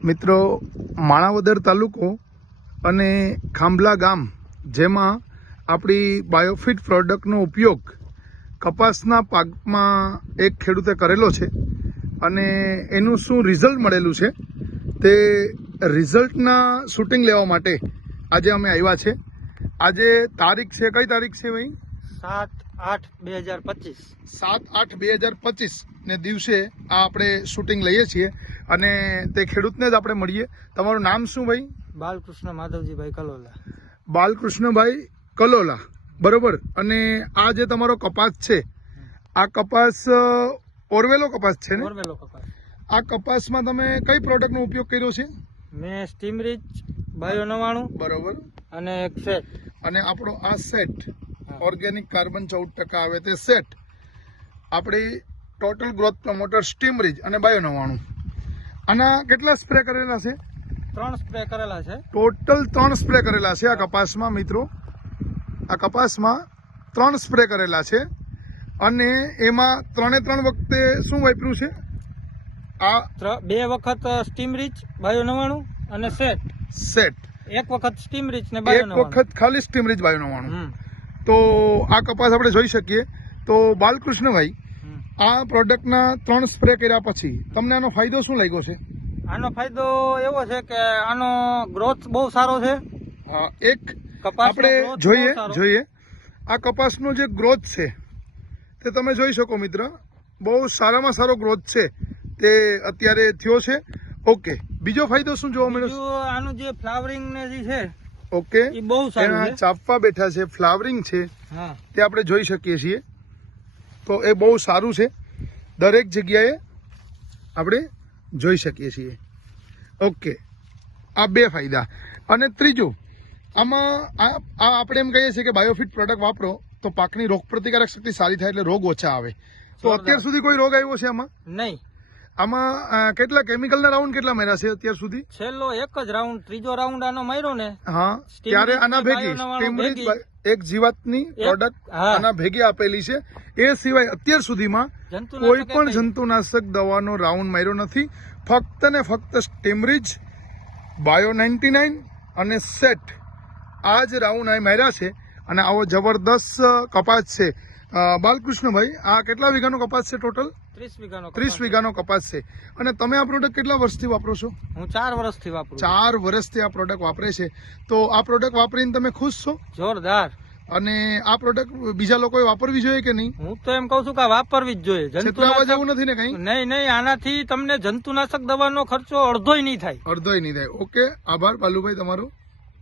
મિત્રો માણાવદર તાલુકો અને ખાંભલા ગામ જેમાં આપણી બાયોફિટ પ્રોડક્ટનો ઉપયોગ કપાસના પાકમાં એક ખેડૂતે કરેલો છે અને એનું શું રિઝલ્ટ મળેલું છે તે રિઝલ્ટના શૂટિંગ લેવા માટે આજે અમે આવ્યા છે. આજે તારીખ છે કઈ તારીખ છે ભાઈ? સાત આઠ બે હજાર પચીસ. સાત આઠ બે હજાર પચીસ ને દિવસે આ આપણે શૂટિંગ લઈએ છીએ. અને તે ખેડૂતને જ આપણે મળીએ. તમારું નામ શું ભાઈ? બાલકૃષ્ણ માધવજીભાઈ કલોલા. બાલકૃષ્ણભાઈ કલોલા. બરોબર. અને આ જે તમારો કપાસ છે આ કપાસ ઓરવેલો કપાસ છે ને? ઓરવેલો કપાસ. આ કપાસમાં તમે કઈ પ્રોડક્ટનો ઉપયોગ કર્યો છે? મેં સ્ટીમરીચ બાયો નવાણું બરોબર. અને એક સેટ. અને આપણો આ સેટ ઓર્ગેનિક કાર્બન ચૌદ ટકા આવે તે સેટ. આપણી total growth promoter steam rich અને બાયો નવાણું આના કેટલા સ્પ્રે કરેલા છે? ત્રણ સ્પ્રે કરેલા છે. ટોટલ ત્રણ સ્પ્રે કરેલા છે આ કપાસમાં મિત્રો. આ કપાસમાં ત્રણ સ્પ્રે કરેલા છે. અને એમાં ત્રણે ત્રણ વખતે શું વાપર્યું છે? આ બે વખત સ્ટીમ રીચ બાયો નવાણું અને સેટ સેટ એક વખત સ્ટીમ રીચ ને બાયો એક વખત ખાલી સ્ટીમ રીચ બાયો નવાણું તો આ કપાસ આપણે જોઈ શકીએ. તો બાલકૃષ્ણભાઈ. આ પ્રોડક્ટના ત્રણ સ્પ્રે કર્યા પછી તમને આનો ફાયદો શું લાગ્યો છે? આનો ફાયદો એવો છે કે આનો ગ્રોથ બહુ સારો છે. એક આપણે જોઈએ જોઈએ. આ કપાસનો જે ગ્રોથ છે તે તમે જોઈ શકો મિત્ર બહુ સારામાં સારો ગ્રોથ છે તે અત્યારે થયો છે. ઓકે બીજો ફાયદો શું જોવા મળ્યો? આનું જે ફ્લાવરિંગ ને જે છે ઓકે એ બહુ સારું છે. ચાપવા બેઠા છે ફ્લાવરિંગ છે તે આપણે જોઈ શકીએ છીએ. તો એ બહુ સારું છે. દરેક જગ્યાએ આપણે જોઈ શકીએ છીએ. ઓકે. આ બે ફાયદા. અને ત્રીજું આમાં આ આપણે એમ કહીએ છીએ કે બાયોફિટ પ્રોડક્ટ વાપરો તો પાકની રોગ પ્રતિકારક શક્તિ સારી થાય એટલે રોગ ઓછા આવે. તો અત્યાર સુધી કોઈ રોગ આવ્યો છે આમાં? નહીં. આમાં કેટલા કેમિકલના રાઉન્ડ કેટલા માર્યા છે અત્યાર સુધી? છેલ્લો એક જ રાઉન્ડ ત્રીજો રાઉન્ડ આનો માર્યો ને. હા ત્યારે આના ભેગી એક જીવાતની પ્રોડક્ટ આના ભેગી આપેલી છે. એ સિવાય અત્યાર સુધીમાં કોઈ પણ જંતુનાશક દવાનો રાઉન્ડ માર્યો નથી. ફક્ત ને ફક્ત સ્ટીમરીજ બાયો નાઇન્ટી નાઇન અને સેટ આ જ રાઉન્ડ આ માર્યા છે. અને આવો જબરદસ્ત કપાસ છે. બાલકૃષ્ણભાઈ આ કેટલા વીઘાનો કપાસ છે ટોટલ? ત્રીસ વીઘાનો ત્રીસ. વીઘાનો કપાસ છે. અને તમે આ પ્રોડક્ટ કેટલા વર્ષથી વાપરો છો? હું ચાર વર્ષથી વાપરું ચાર વર્ષથી આ પ્રોડક્ટ વાપરે છે. તો આ પ્રોડક્ટ વાપરીને તમે ખુશ છો? જોરદાર. અને આ પ્રોડક્ટ બીજા લોકોએ વાપરવી જોઈએ કે નહીં? હું તો એમ કઉ છું કે આ વાપરવી જ જોઈએ. જંતુનાશક જેવું નથી ને કઈ? નહીં નહીં આનાથી તમને જંતુનાશક દવાનો ખર્ચો અડધોય નહીં થાય. અડધોય નહીં થાય. ઓકે આભાર બાલુભાઈ તમારો.